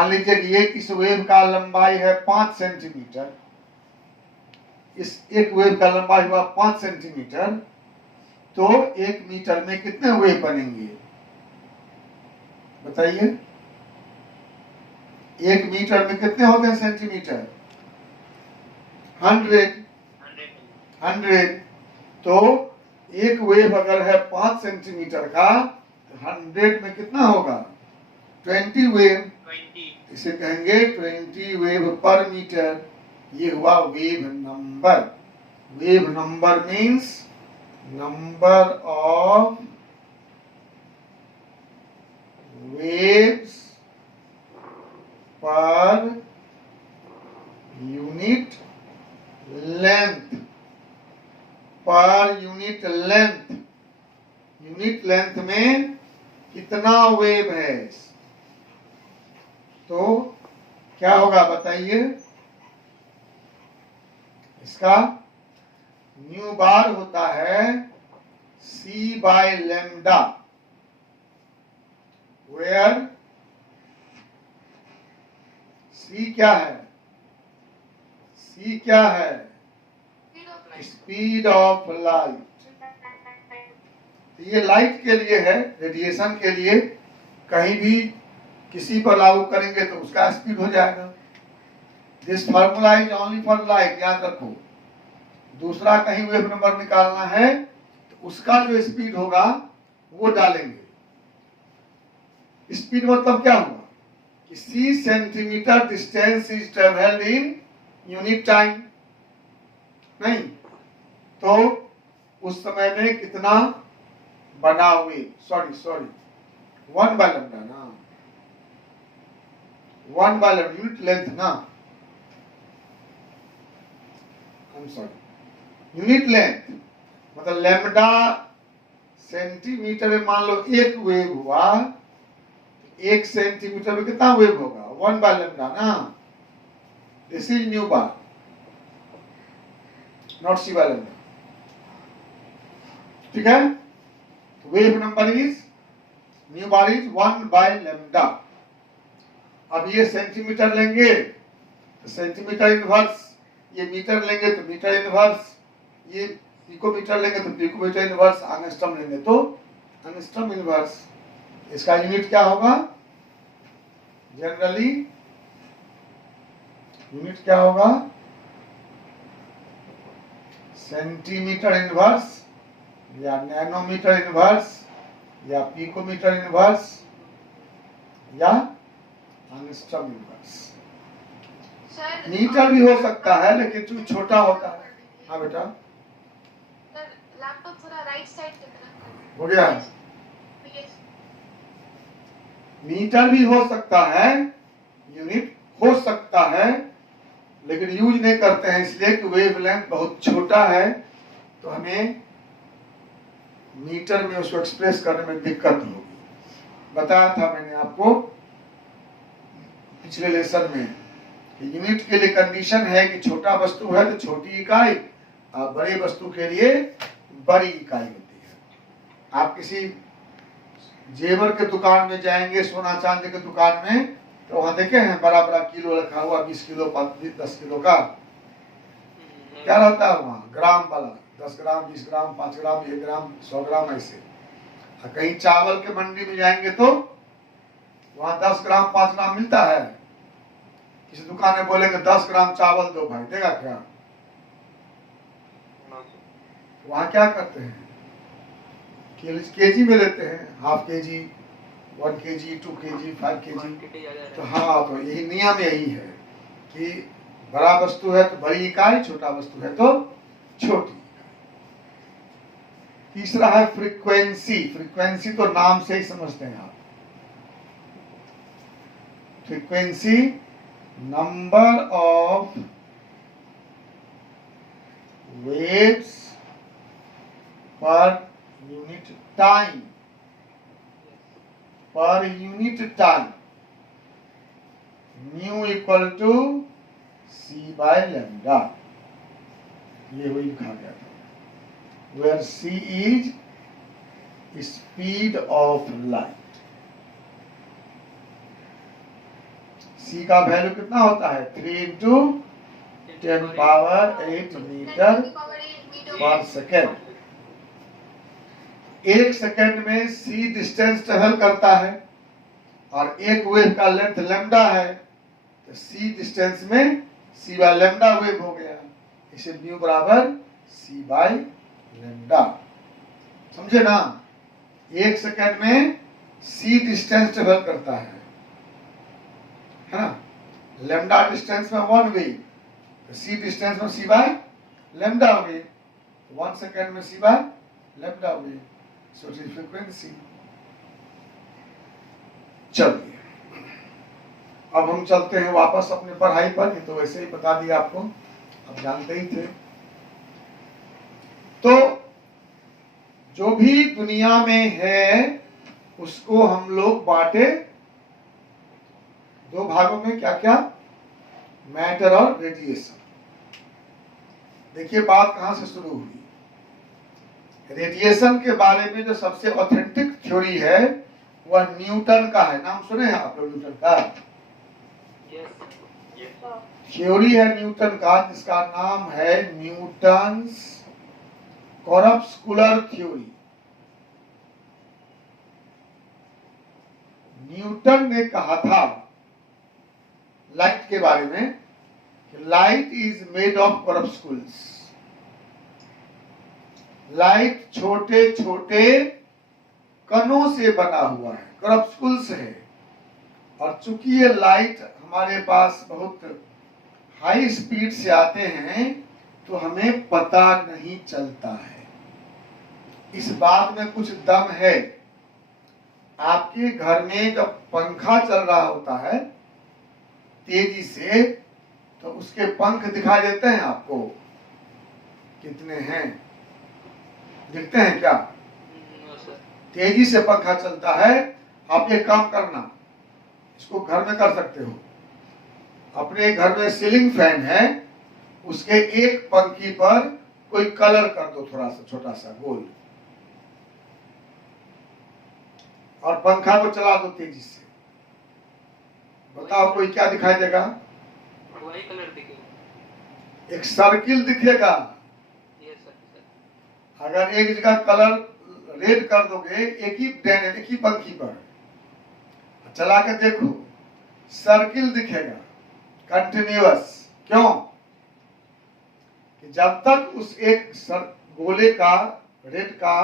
मान लीजिए कि इस वेव का लंबाई है 5 सेंटीमीटर, इस एक वेव का लंबाई हुआ 5 सेंटीमीटर, तो 1 मीटर में कितने वेव बनेंगे बताइए? 1 मीटर में कितने होते हैं सेंटीमीटर? 100। तो एक वेव अगर है 5 सेंटीमीटर का, 100 में कितना होगा? 20 वेव। इसे कहेंगे 20 वेव पर मीटर। ये हुआ wave number. Wave number means number of waves per unit length. Per unit length, unit length में कितना वेव है, तो क्या होगा बताइए? इसका न्यू बार होता है c by lambda, where c क्या है? c क्या है? Speed of light. ये लाइट के लिए है, रेडिएशन के लिए। कहीं भी किसी पर लागू करेंगे तो उसका स्पीड हो जाएगा। This formula is only for light, याद रखो। दूसरा कहीं वेव नंबर निकालना है तो उसका जो स्पीड होगा वो डालेंगे। स्पीड मतलब क्या हुआ कि c centimetre distance is travelled in unit time, नहीं तो उस समय में कितना बना हुए, सॉरी 1 बाय लैम्डा ना, 1 बाय लैम्डा यूनिट लेंथ ना, यूनिट लेंथ मतलब लैम्डा सेंटीमीटर में मान लो एक वेव हुआ, 1 सेंटीमीटर में कितना वेव होगा? 1 बाय लैम्डा ना। This is nu bar, not c by lambda. ठीक है? Wave number is nu bar is 1 by lambda. अब ये सेंटीमीटर लेंगे तो सेंटीमीटर इनवर्स, ये मीटर लेंगे तो मीटर इनवर्स, ये पिकोमीटर लेंगे तो पिकोमीटर इनवर्स, एंगस्ट्रम लेंगे तो एंगस्ट्रम इनवर्स। इसका यूनिट क्या होगा? जनरली यूनिट क्या होगा? सेंटीमीटर इनवर्स या नैनोमीटर इनवर्स या पिकोमीटर इनवर्स या एंगस्ट्रम इनवर्स। मीटर भी हो सकता है लेकिन जो छोटा होता है। हाँ बेटा, लैपटॉप थोड़ा राइट साइड की तरफ हो गया। मीटर भी हो सकता है, यूनिट हो सकता है, लेकिन यूज नहीं करते हैं इसलिए कि वेवलेंथ बहुत छोटा है, तो हमें मीटर में उसको एक्सप्रेस करने में दिक्कत होगी। बताया था मैंने आपको पिछले लेसन में कि यूनिट के लिए कंडीशन है कि छोटा वस्तु है तो छोटी इकाई और बड़ी वस्तु के लिए बड़ी इकाई होती है। आप किसी जेवर के दुकान में जाएंगे, सोना चांदी के दुकान में, तो वहां देखे हैं बड़ा बड़ा किलो रखा हुआ, 20 किलो 10 किलो का क्या रहता है वहाँ? ग्राम वाला, 10 ग्राम 20 ग्राम 5 ग्राम 1 ग्राम 100 ग्राम ऐसे। कहीं चावल के मंडी में जाएंगे तो वहाँ 10 ग्राम 5 ग्राम मिलता है। किसी दुकान में बोलेंगे 10 ग्राम चावल दो भाई, देगा क्या? वहाँ क्या करते हैं? केजी में लेते हैं, half KG 1 KG 2 KG 5 KG. तो हाँ, तो यही नियम यही है कि बड़ा वस्तु है तो बड़ी इकाई, छोटा वस्तु है तो छोटी। तीसरा है फ्रीक्वेंसी। फ्रीक्वेंसी तो नाम से ही समझते हैं आप। Frequency number of waves per unit time, per unit time, nu equal to c by lambda. ये वही लिखा गया था, where c is speed of light। c का वैल्यू कितना होता है 3 इंटू 10 पावर 8 मीटर पर सेकेंड। एक सेकेंड में c डिस्टेंस ट्रेवल करता है और एक वेव का लेंथ लैम्डा है, तो c डिस्टेंस में c बाय लैम्डा वेव हो गया, इसे न्यू बराबर c बाय लैम्डा। समझे ना? एक सेकेंड में c डिस्टेंस ट्रेवल करता है ना, लैम्डा डिस्टेंस में 1 वे, तो c डिस्टेंस में c by lambda way, 1 second में c by lambda way, so it is frequency. चलिए अब हम चलते हैं वापस अपने पढ़ाई पर, ये तो वैसे ही बता दिया आपको, अब जानते ही थे। तो जो भी दुनिया में है उसको हम लोग बांटे दो भागों में, क्या क्या? मैटर और रेडिएशन। देखिए बात कहां से शुरू हुई। रेडिएशन के बारे में जो सबसे ऑथेंटिक थ्योरी है वह न्यूटन का है। नाम सुने हैं आप लोग न्यूटन का? थ्योरी है न्यूटन का, जिसका नाम है न्यूटन्स कॉरपस्कुलर थ्योरी। न्यूटन ने कहा था लाइट के बारे में, light is made of corpuscles. Light छोटे छोटे कणों से बना हुआ है, कॉरपस्कुल्स है। और चूंकि ये लाइट हमारे पास बहुत हाई स्पीड से आते हैं तो हमें पता नहीं चलता है। इस बात में कुछ दम है। आपके घर में जब पंखा चल रहा होता है तेजी से, तो उसके पंख दिखाई देते हैं आपको? कितने हैं? दिखते हैं क्या? तेजी से पंखा चलता है। आप ये काम करना, इसको घर में कर सकते हो। अपने घर में सीलिंग फैन है, उसके एक पंखी पर कोई कलर कर दो, थोड़ा सा छोटा सा गोल, और पंखा को चला दो तेजी से। बताओ कोई क्या दिखाई देगा? वही कलर दिखेगा, एक सर्किल दिखेगा। ये सर। अगर एक जगह कलर रेड कर दोगे एक ही पंखी पर, चला के देखो, सर्किल दिखेगा कंटिन्यूअस। क्यों? कि जब तक उस एक गोले का रेड का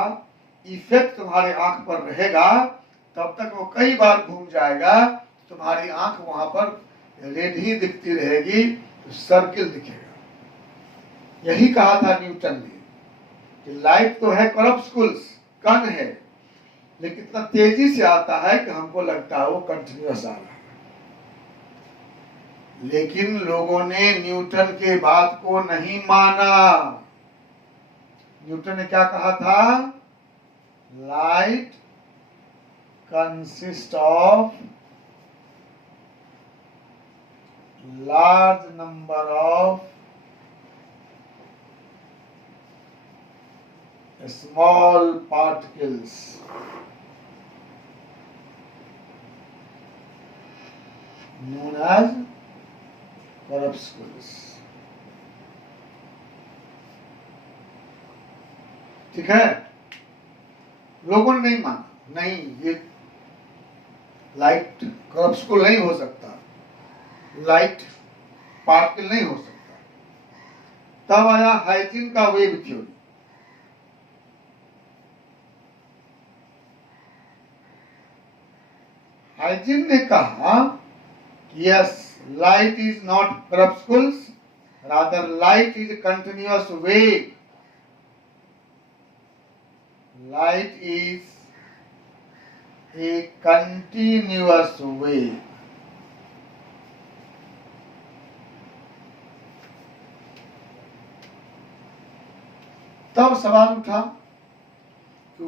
इफेक्ट तुम्हारे आंख पर रहेगा तब तक वो कई बार घूम जाएगा, तुम्हारी आंख वहां पर रेड ही दिखती रहेगी, तो सर्किल दिखेगा। यही कहा था न्यूटन ने कि लाइट तो है कॉरपस्कुल्स, कण है, लेकिन इतना तेजी से आता है कि हमको लगता है वो कंटिन्यूअस आ रहा है। लेकिन लोगों ने न्यूटन के बात को नहीं माना। न्यूटन ने क्या कहा था? Light consist of large number of small particles known as corpuscles। ठीक है? लोगों ने नहीं माना, नहीं ये लाइट कॉरपस्कुल नहीं हो सकता, लाइट पार्टिकल नहीं हो सकता। तब आया हाइजीन का वेव थ्योरी। हाइजीन ने कहा yes, light is not corpuscles, rather light is continuous wave. Light is a continuous wave. तब सवाल उठा कि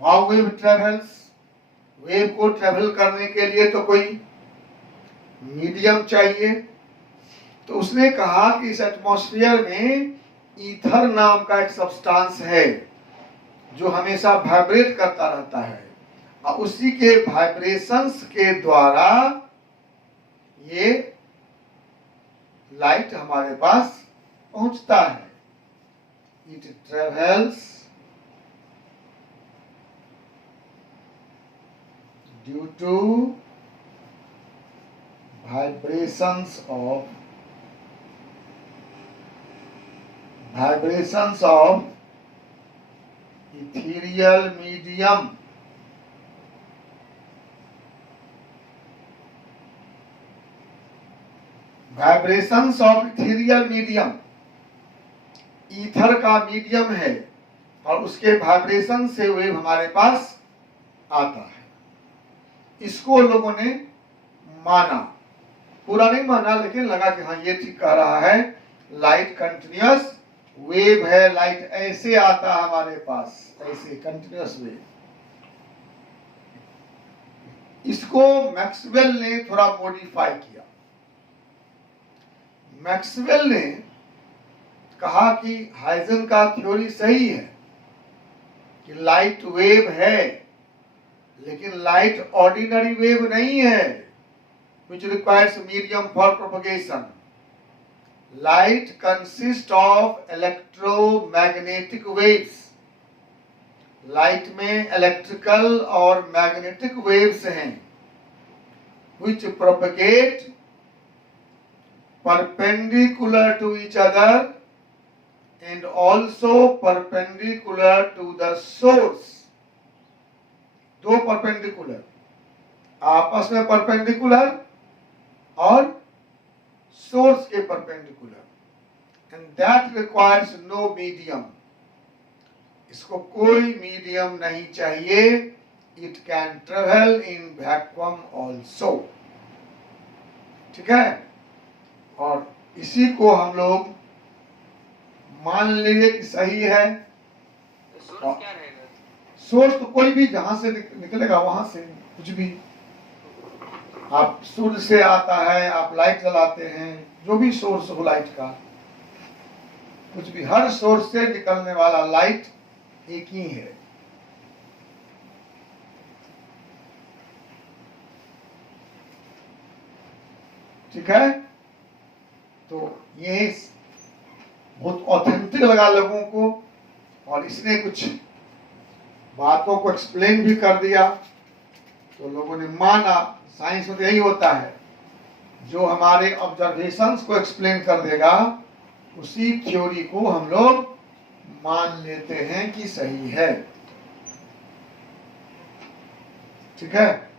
हाउ वेव ट्रेवल्स, वेव को ट्रेवल करने के लिए तो कोई मीडियम चाहिए। तो उसने कहा कि इस एटमॉस्फेयर में ईथर नाम का एक सब्सटेंस है जो हमेशा वाइब्रेट करता रहता है, और उसी के वाइब्रेशंस के द्वारा ये लाइट हमारे पास पहुंचता है। It travels due to vibrations of ethereal medium, vibrations of ethereal medium, ether का मीडियम है और उसके वाइब्रेशन से वेव हमारे पास आता है। इसको लोगों ने माना, पूरा नहीं माना, लेकिन लगा कि हाँ ये ठीक कह रहा है, लाइट कंटिन्यूअस वेव है, लाइट ऐसे आता है हमारे पास, ऐसे कंटिन्यूअस वेव। इसको मैक्सवेल ने थोड़ा मॉडिफाई किया। मैक्सवेल ने कहा कि हाइजन का थ्योरी सही है कि लाइट वेव है, लेकिन लाइट ऑर्डिनरी वेव नहीं है which requires medium for propagation. Light consists of electromagnetic waves. Light में इलेक्ट्रिकल और मैग्नेटिक वेव्स हैं which propagate perpendicular to each other and also perpendicular to the source. दो perpendicular, आपस में परपेंडिकुलर और source के perpendicular, and that requires no medium. इसको कोई मीडियम नहीं चाहिए। It can travel in vacuum also. ठीक है, और इसी को हम लोग मान लीजिए कि सही है। सोर्स क्या रहेगा? सोर्स तो कोई भी जहां से निकलेगा वहां से, कुछ भी। आप सूर्य से आता है, आप लाइट जलाते हैं, जो भी सोर्स हो लाइट का, कुछ भी, हर सोर्स से निकलने वाला लाइट एक ही है। ठीक है, तो ये बहुत ऑथेंटिक लगा लोगों को, और इसने कुछ बातों को एक्सप्लेन भी कर दिया, तो लोगों ने माना। साइंस में यही होता है, जो हमारे ऑब्जर्वेशंस को एक्सप्लेन कर देगा, उसी थ्योरी को हम लोग मान लेते हैं कि सही है। ठीक है,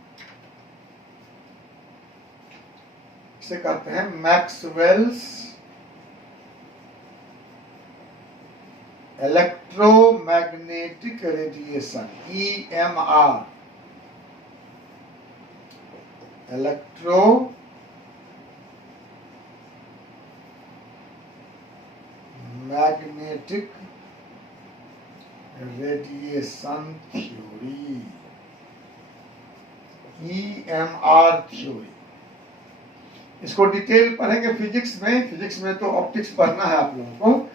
इसे कहते हैं Maxwell's electromagnetic radiation, EMR, electromagnetic radiation theory, EMR theory. इसको डिटेल पढ़ेंगे फिजिक्स में। फिजिक्स में तो ऑप्टिक्स पढ़ना है आप लोगों को,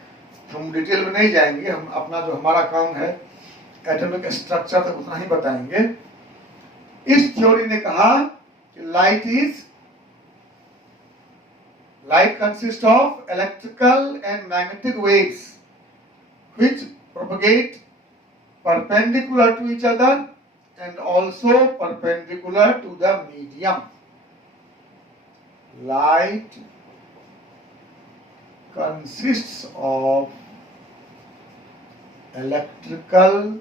हम डिटेल में नहीं जाएंगे। हम अपना जो हमारा काम है एटॉमिक स्ट्रक्चर तक उतना ही बताएंगे। इस थ्योरी ने कहा कि light consist of electrical and magnetic waves which propagate perpendicular to each other and also perpendicular to the medium. Light consists of electrical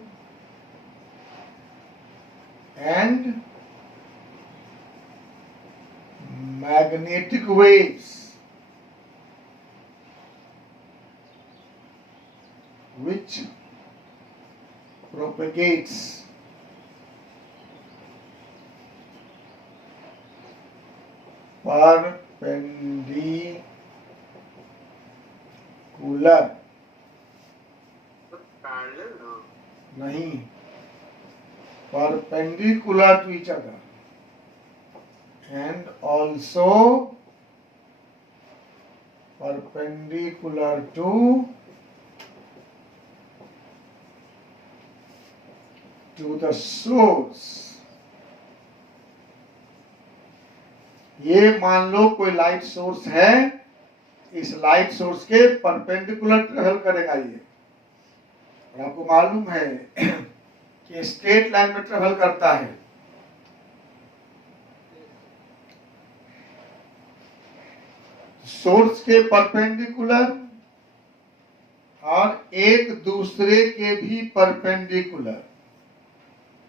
and magnetic waves which propagates perpendicular, parallel नहीं, perpendicular to each other and also perpendicular to the source. ये मान लो कोई light source है, इस light source के perpendicular travel करेगा ये, और आपको मालूम है कि स्ट्रेट लाइन में ट्रेवल करता है। सोर्स के परपेंडिकुलर और एक दूसरे के भी परपेंडिकुलर।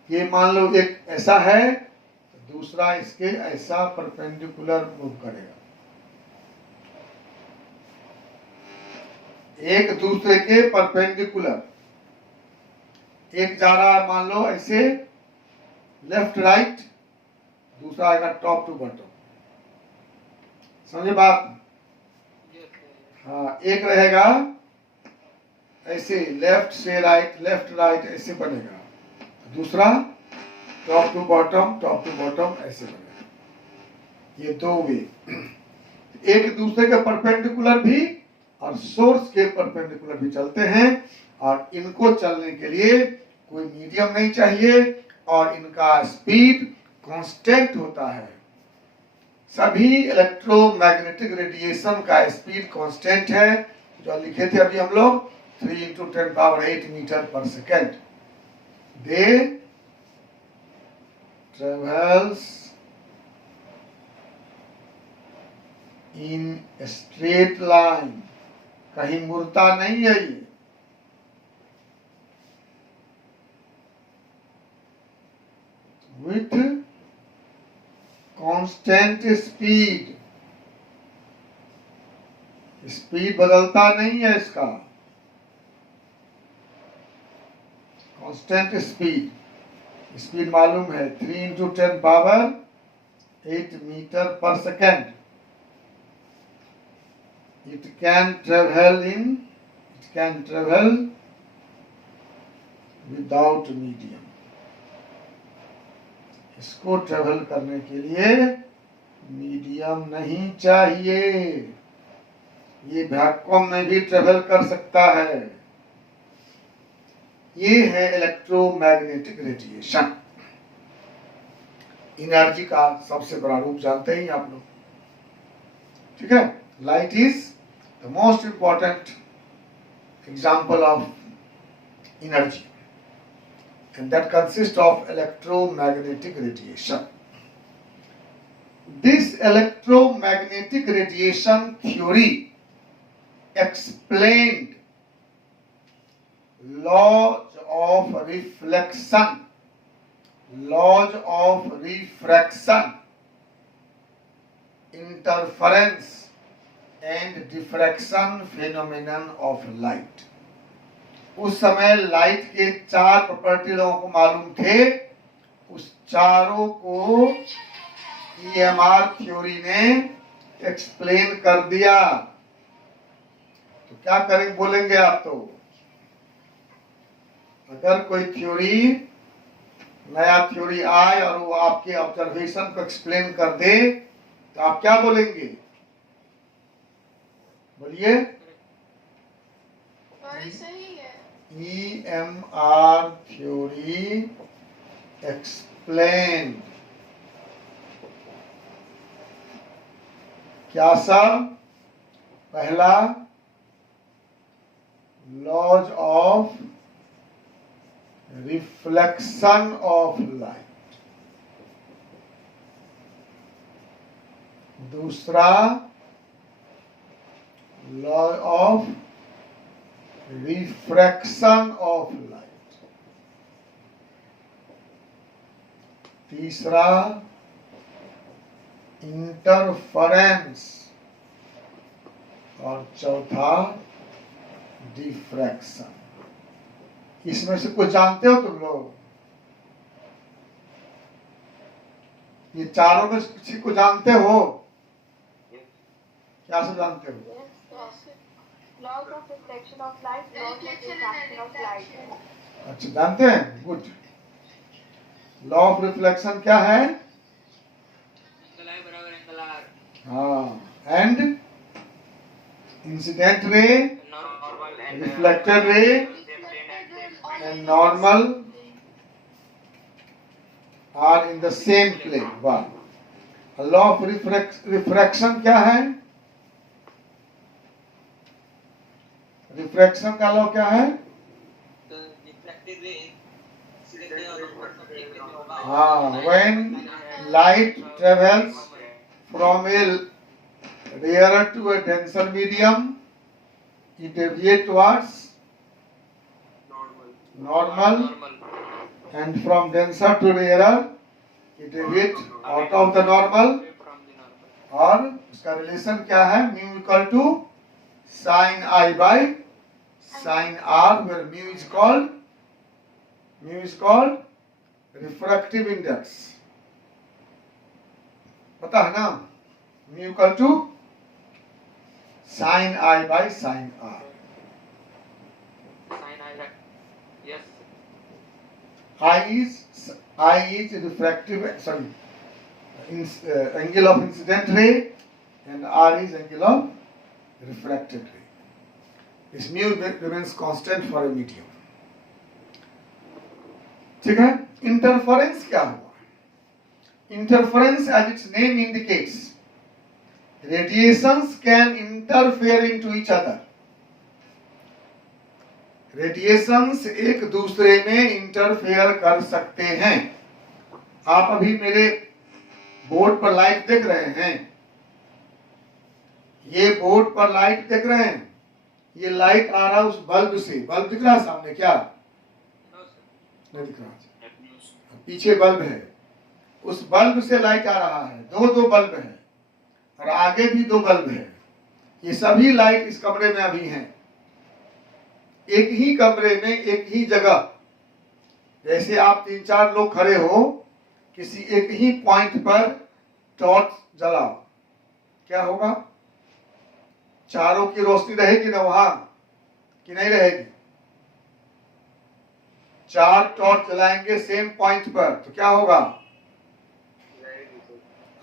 ये मान लो एक ऐसा है तो दूसरा इसके ऐसा परपेंडिकुलर मूव करेगा। एक दूसरे के परपेंडिकुलर, एक जा रहा है मान लो ऐसे लेफ्ट राइट, दूसरा आएगा टॉप टू बॉटम। समझे बात? हाँ, एक रहेगा ऐसे लेफ्ट से राइट, लेफ्ट राइट ऐसे बनेगा, दूसरा टॉप टू बॉटम ऐसे बनेगा। ये दो वे, एक दूसरे के परपेंडिकुलर भी और सोर्स के परपेंडिकुलर भी चलते हैं, और इनको चलने के लिए कोई मीडियम नहीं चाहिए और इनका स्पीड कांस्टेंट होता है। सभी इलेक्ट्रोमैग्नेटिक रेडिएशन का स्पीड कांस्टेंट है, जो लिखे थे अभी हम लोग 3 × 10⁸ मीटर पर second. They travels in straight line, कहीं मुड़ता नहीं है ये। विथ कांस्टेंट स्पीड, स्पीड बदलता नहीं है इसका, कांस्टेंट स्पीड। स्पीड मालूम है 3 × 10⁸ मीटर पर second. It can travel without medium. इसको ट्रेवल करने के लिए मीडियम नहीं चाहिए। ये वैक्यूम में भी ट्रेवल कर सकता है। ये है इलेक्ट्रोमैग्नेटिक रेडिएशन। एनर्जी का सबसे बड़ा रूप जानते ही आप लोग, ठीक है? Light is the most important example of energy, and that consists of electromagnetic radiation. This electromagnetic radiation theory explained laws of reflection, laws of refraction, interference and diffraction phenomenon of light. उस समय light के 4 property लोगों को मालूम थे, उस चारों को ईएमआर थ्योरी ने एक्सप्लेन कर दिया। तो क्या करेंगे बोलेंगे आप? तो अगर कोई थ्योरी, नया थ्योरी आए और वो आपके ऑब्जर्वेशन को एक्सप्लेन कर दे तो आप क्या बोलेंगे? बोलिए। सही है। EMR थ्योरी एक्सप्लेन क्या सब? पहला, laws of reflection of light. दूसरा, law of refraction of light। तीसरा, इंटरफेरेंस, और चौथा डिफ्रैक्शन। इसमें से कुछ जानते हो तुम लोग? ये चारों में से किसी को जानते हो? क्या सब जानते हो? Laws of reflection of light, laws of refraction of light. अच्छा, जानते हैं? गुड। लॉ ऑफ रिफ्लेक्शन क्या है? एंगल I बराबर एंगल R। हाँ, and incident ray, normal and reflected ray and normal are in the same plane. वाह। Law of refraction क्या है? रिफ्रैक्शन का लॉ क्या है? तो रिफ्रैक्टिव रे सीधे ऑब्जेक्ट में होगा। हाँ, when light travels from a rarer to a denser medium, it deviates towards normal, and from denser to rarer, it deviates out of the normal. और उसका रिलेशन क्या है? Mu equal to sine I by sine R, where mu is called refractive index. पता है ना? Mu equal to sine I by sine R. Yes. I is refractive, angle of incident ray, and R is angle of refracted ray. This mu remains constant for a medium. ठीक है? Interference क्या हुआ? Interference, as its name indicates, radiations can interfere into each other. Radiations एक दूसरे में interfere कर सकते हैं. आप अभी मेरे बोर्ड पर लाइट देख रहे हैं. ये बोर्ड पर लाइट देख रहे हैं. ये लाइट आ रहा है उस बल्ब से. बल्ब दिख रहा है सामने क्या? नहीं दिख रहा. पीछे बल्ब है. उस बल्ब से लाइट आ रहा है. दो बल्ब है और आगे भी 2 बल्ब है. ये सभी लाइट इस कमरे में अभी हैं. एक ही कमरे में एक ही जगह. जैसे आप 3-4 लोग खड़े हो, किसी एक ही पॉइंट पर टॉर्च जलाओ, क्या होगा? चारों की रोशनी रहेगी ना वहां, कि नहीं रहेगी? 4 टॉर्च जलाएंगे सेम पॉइंट पर तो क्या होगा?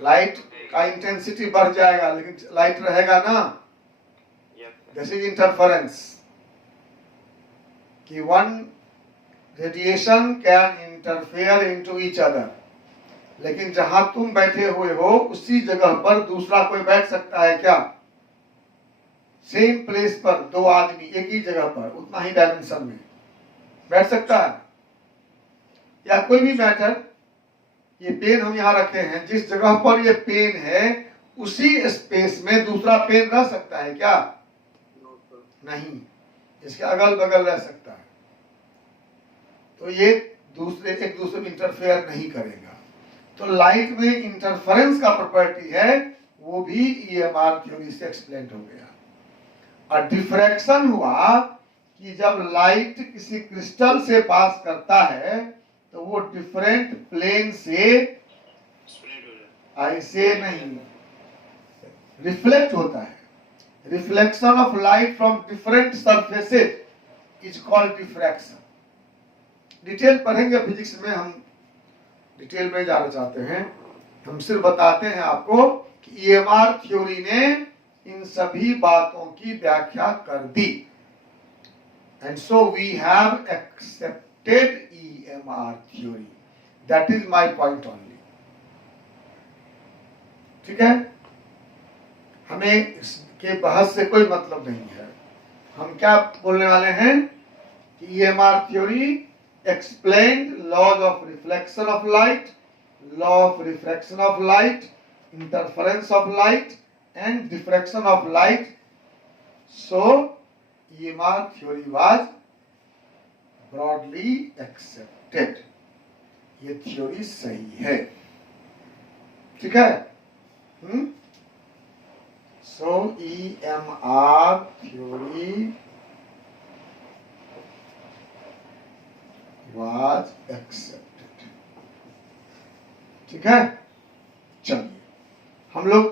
लाइट का इंटेंसिटी बढ़ जाएगा, लेकिन लाइट रहेगा ना. This is interference. कि one radiation can interfere into each other. लेकिन जहां तुम बैठे हुए हो उसी जगह पर दूसरा कोई बैठ सकता है क्या? सेम प्लेस पर 2 आदमी एक ही जगह पर उतना ही डायमेंशन में बैठ सकता है? या कोई भी मैटर. ये पेन हम यहाँ रखे हैं, जिस जगह पर ये पेन है उसी स्पेस में दूसरा पेन रह सकता है क्या? नहीं, इसके अगल बगल रह सकता है. तो ये एक दूसरे में इंटरफेयर नहीं करेगा. तो लाइट में इंटरफेरेंस का प्रॉपर्टी है, वो भी ईएमआर थ्योरी से एक्सप्लेन हो गया. और डिफ्रैक्शन हुआ कि जब लाइट किसी क्रिस्टल से पास करता है तो वो डिफरेंट प्लेन से ऐसे नहीं रिफ्लेक्ट होता है. Reflection of light from different surfaces is called diffraction. Detail पढ़ेंगे फिजिक्स में, हम डिटेल में जाना चाहते हैं. हम सिर्फ बताते हैं आपको कि ईएमआर थ्योरी ने इन सभी बातों की व्याख्या कर दी. And so we have accepted EMR theory. That is my point only. ठीक है? हमें इसके बहस से कोई मतलब नहीं है. हम क्या बोलने वाले हैं कि EMR theory explained laws of reflection of light, law of refraction of light, interference of light and diffraction of light. So EMR theory was broadly accepted. ये थ्योरी सही है. ठीक है? So EMR theory was accepted. ठीक है? चलिए, हम लोग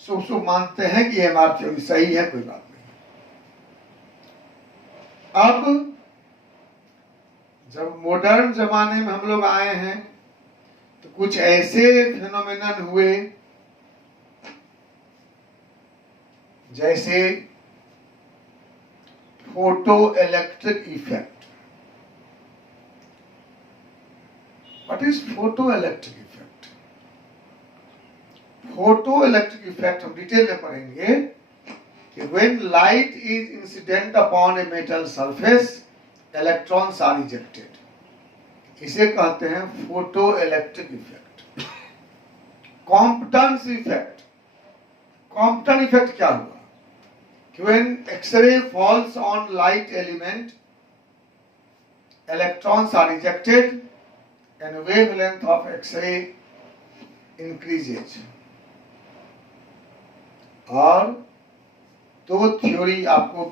शुभ मानते हैं कि ईएमआर थ्योरी सही है, कोई बात नहीं. अब जब मॉडर्न जमाने में हम लोग आए हैं तो कुछ ऐसे फिनोमेनन हुए जैसे photo electric effect. What is photoelectric effect? Photo electric effect हम डिटेल में पढ़ेंगे कि when light is incident upon a metal surface, electrons are ejected. इसे कहते हैं photo electric effect. Compton effect, Compton effect क्या हुआ? When X-ray falls on light element, electrons are ejected and wavelength of X-ray increases. और तो theory आपको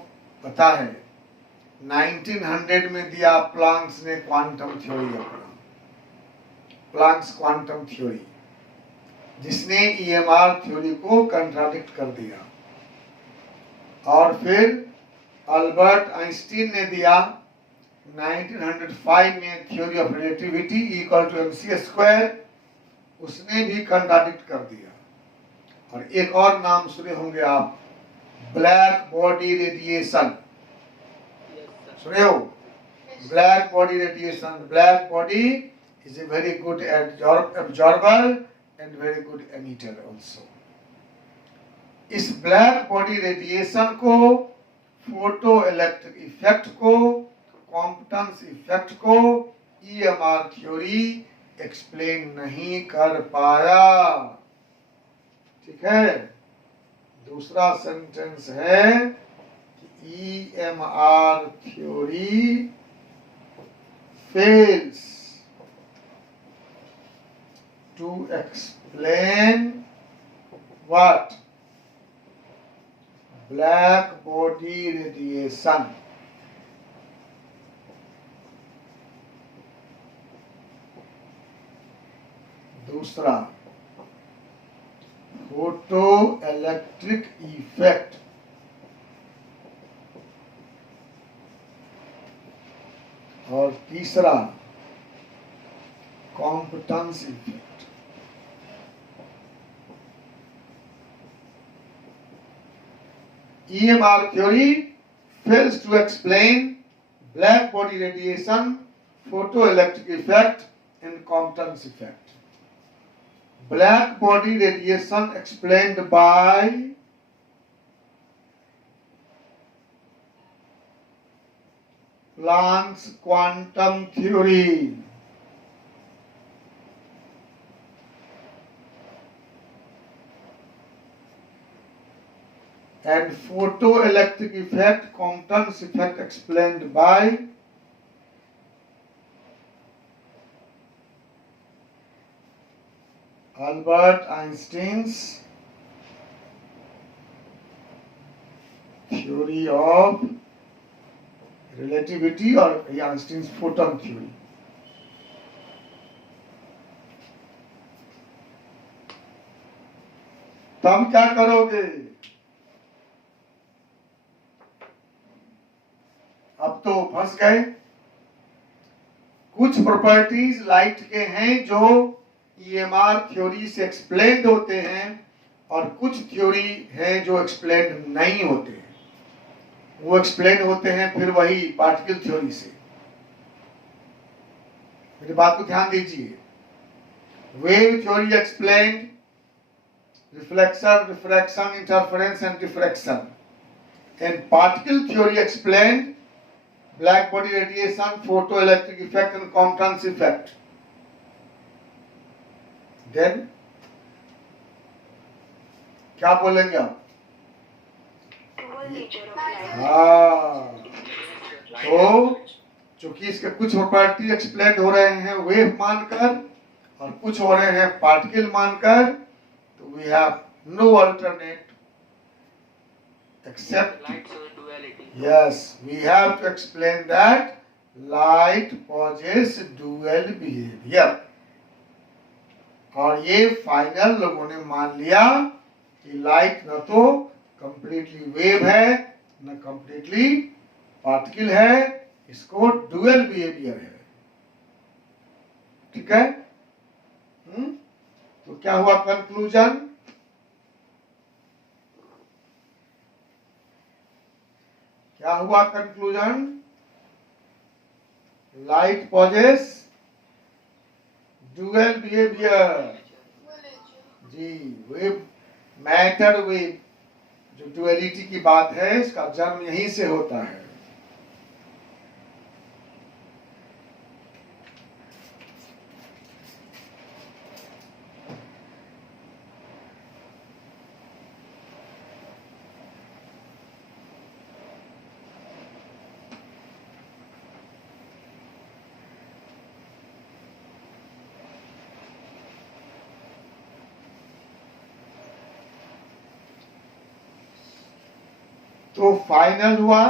पता है 1900 में दिया प्लांक्स ने क्वांटम थ्योरी अपना, प्लांक्स क्वांटम थ्योरी, जिसने ईएमआर थ्योरी को कंट्राडिक्ट कर दिया। और फिर अल्बर्ट आइंस्टीन ने दिया 1905 में theory of relativity equal to mc square, उसने भी कंट्राडिक्ट कर दिया। और एक और नाम सुने होंगे आप, ब्लैक बॉडी रेडिएशन, सुने हो? Black body radiation, black body is a very good absorber and very good emitter also. इस ब्लैक बॉडी रेडिएशन को, फोटो इलेक्ट्रिक इफेक्ट को, कॉम्पटन्स इफेक्ट को ईएमआर थ्योरी एक्सप्लेन नहीं कर पाया। ठीक है, दूसरा सेंटेंस है कि EMR theory fails to explain what? Black body radiation. दूसरा, फोटो इलेक्ट्रिक इफेक्ट। और तीसरा, Compton's effect. EMR theory fails to explain black body radiation, photoelectric effect, and Compton's effect. Black body radiation explained by Planck's quantum theory. And photoelectric effect, Compton's effect explained by Albert Einstein's theory of relativity or Einstein's photon theory. तब क्या करोगे? अब तो फंस गए। कुछ properties light के हैं जो ईएमआर थ्योरी से एक्सप्लेन्ड होते हैं और कुछ थ्योरी हैं जो एक्सप्लेन्ड नहीं होते हैं। वो एक्सप्लेन होते हैं फिर वही पार्टिकल थ्योरी से। मेरी बात को ध्यान दीजिए। Wave theory explained reflection, refraction, interference and diffraction, and particle theory explained black body radiation, photoelectric effect and Compton's effect. Then क्या बोलेंगे आप? हाँ, तो चूंकि इसके कुछ प्रॉपर्टी एक्सप्लेन हो रहे हैं वेव मानकर और कुछ हो रहे हैं पार्टिकल मानकर, तो we have no alternate except yes, we have to explain that light possess dual behavior. और ये फाइनल लोगों ने मान लिया कि लाइट न तो कंप्लीटली वेव है न कंप्लीटली पार्टिकल है, इसको डुअल बिहेवियर है। ठीक है? तो क्या हुआ कंक्लूजन? क्या हुआ conclusion? Light possess dual behaviour. जी, वेव, मैटर वेव, जो डुअलिटी की बात है, इसका जन्म यहीं से होता है। तो फाइनल हुआ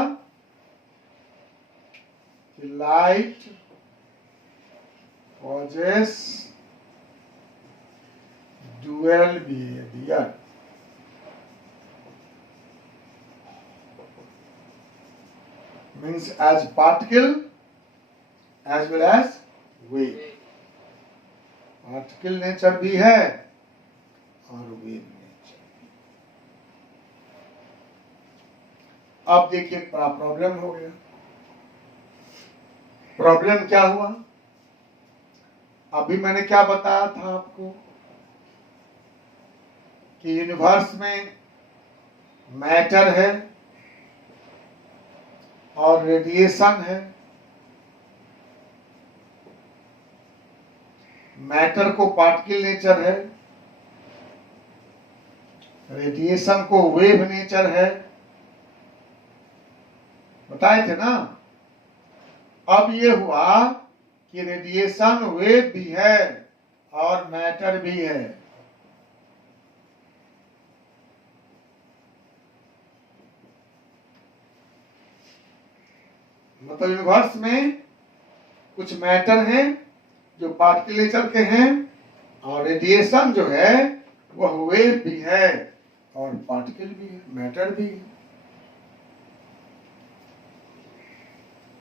कि light causes dual behavior. Means as particle as well as wave. Particle nature भी है और वेव नेचर। अब देखिए बड़ा प्रॉब्लम हो गया। प्रॉब्लम क्या हुआ? अभी मैंने क्या बताया था आपको कि यूनिवर्स में मैटर है और रेडिएशन है। मैटर को पार्टिकल नेचर है, रेडिएशन को वेव नेचर है, बताए थे ना। अब ये हुआ कि रेडिएशन वेव भी है और मैटर भी है। मतलब यूनिवर्स में कुछ मैटर हैं जो पार्टिकल नेचर के हैं और रेडिएशन जो है वह वेव भी है और पार्टिकल भी है, मैटर भी है।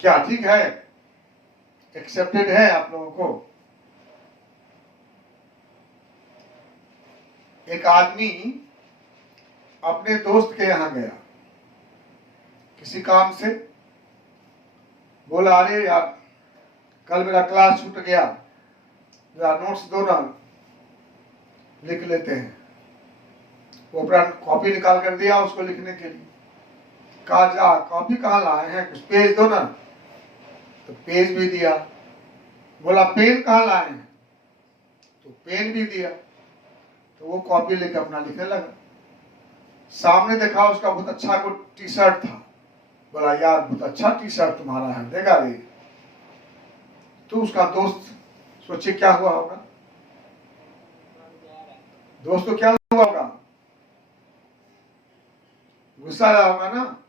क्या ठीक है? एक्सेप्टेड है आप लोगों को? एक आदमी अपने दोस्त के यहां गया किसी काम से, बोला अरे यार कल मेरा क्लास छूट गया, जरा नोट्स दो ना, लिख लेते हैं। वो अपना कॉपी निकाल कर दिया उसको लिखने के लिए। कहा जा कॉपी कहाँ लाए हैं, कुछ पेज दो ना। तो पेज भी दिया। बोला पेन कहाँ लाए हैं, तो पेन भी दिया। तो वो कॉपी लेकर अपना लिखने लगा। सामने देखा उसका बहुत अच्छा कोई टी शर्ट था। बोला यार बहुत अच्छा टी शर्ट तुम्हारा है, देगा रे। तो उसका दोस्त सोचे क्या हुआ होगा, दोस्त तो क्या हुआ होगा, गुस्सा आया होगा ना।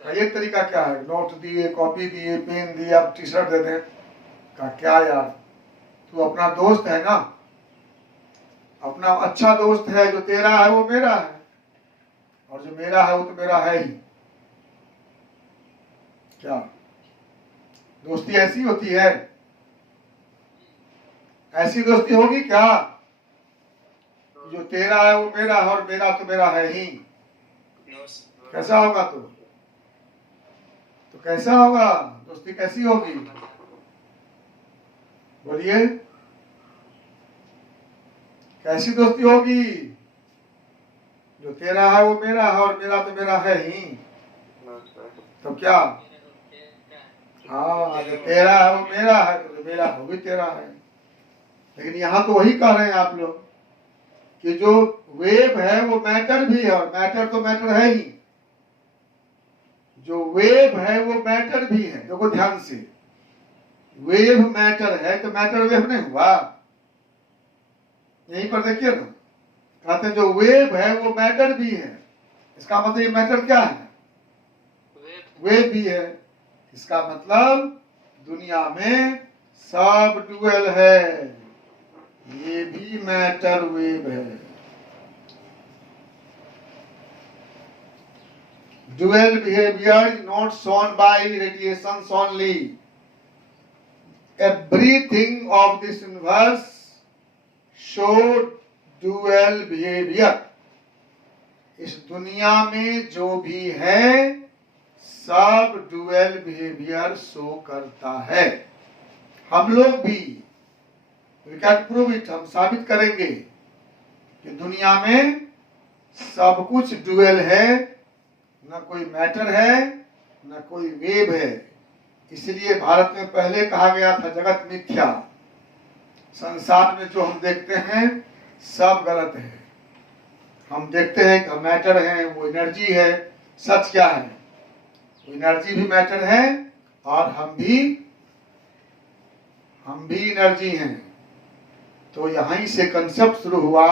एक तरीका क्या है, नोट दिए, कॉपी दिए, पेन दिया, टी शर्ट दे दें। कहा क्या यार, तू अपना दोस्त है ना, अपना अच्छा दोस्त है। जो तेरा है वो मेरा है और जो मेरा है वो तो मेरा है ही। क्या दोस्ती ऐसी होती है? ऐसी दोस्ती होगी क्या? जो तेरा है वो मेरा है और मेरा तो मेरा है ही। कैसा होगा? तो कैसा होगा? दोस्ती कैसी होगी? बोलिए, कैसी दोस्ती होगी? जो तेरा है वो मेरा है और मेरा तो मेरा है ही। तो क्या? हाँ, जो तेरा है वो मेरा है तो जो मेरा वो भी तेरा है। लेकिन यहाँ तो वही कह रहे हैं आप लोग कि जो वेव है वो मैटर भी है और मैटर तो मैटर है ही। जो वेव है वो मैटर भी है। देखो ध्यान से, वेव मैटर है तो मैटर वेव नहीं हुआ। यहीं पर देखिए ना, कहते हैं जो वेव है वो मैटर भी है। इसका मतलब ये मैटर क्या है? वेव भी है। इसका मतलब दुनिया में सब डुअल है, ये भी मैटर वेव है। Dual behavior is not shown by radiations only. Everything of this universe show dual behavior. इस दुनिया में जो भी है सब डुअल बिहेवियर शो करता है। हम लोग भी, we can prove it, हम साबित करेंगे कि दुनिया में सब कुछ डुअल है, न कोई मैटर है न कोई वेव है। इसलिए भारत में पहले कहा गया था जगत मिथ्या। संसार में जो हम देखते हैं सब गलत है। हम देखते हैं कि मैटर है, वो एनर्जी है। सच क्या है? एनर्जी भी मैटर है और हम भी एनर्जी हैं। तो यहीं से कंसेप्ट शुरू हुआ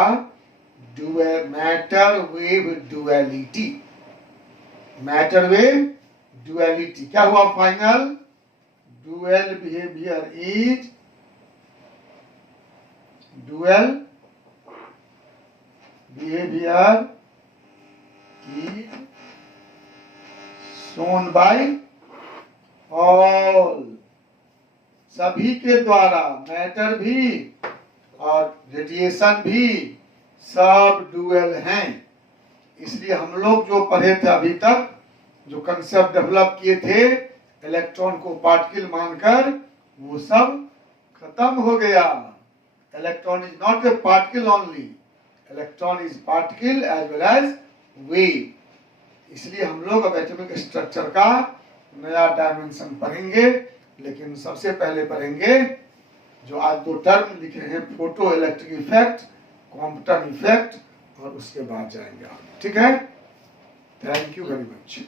matter wave duality. Matter wave duality क्या हुआ final? Dual behaviour is dual behaviour is shown by all, सभी के द्वारा। मैटर भी और रेडिएशन भी सब डुअल हैं। इसलिए हम लोग जो पढ़े थे अभी तक, जो कंसेप्ट डेवलप किए थे इलेक्ट्रॉन को पार्टिकल मानकर, वो सब खत्म हो गया। Electron is not a particle only, electron is particle as well as wave. इसलिए हम लोग अब एटॉमिक स्ट्रक्चर का नया डायमेंशन पढ़ेंगे, लेकिन सबसे पहले पढ़ेंगे जो आज 2 टर्म लिखे हैं, photo electric effect, quantum effect, और उसके बाद जाएंगे। ठीक है? Thank you very much.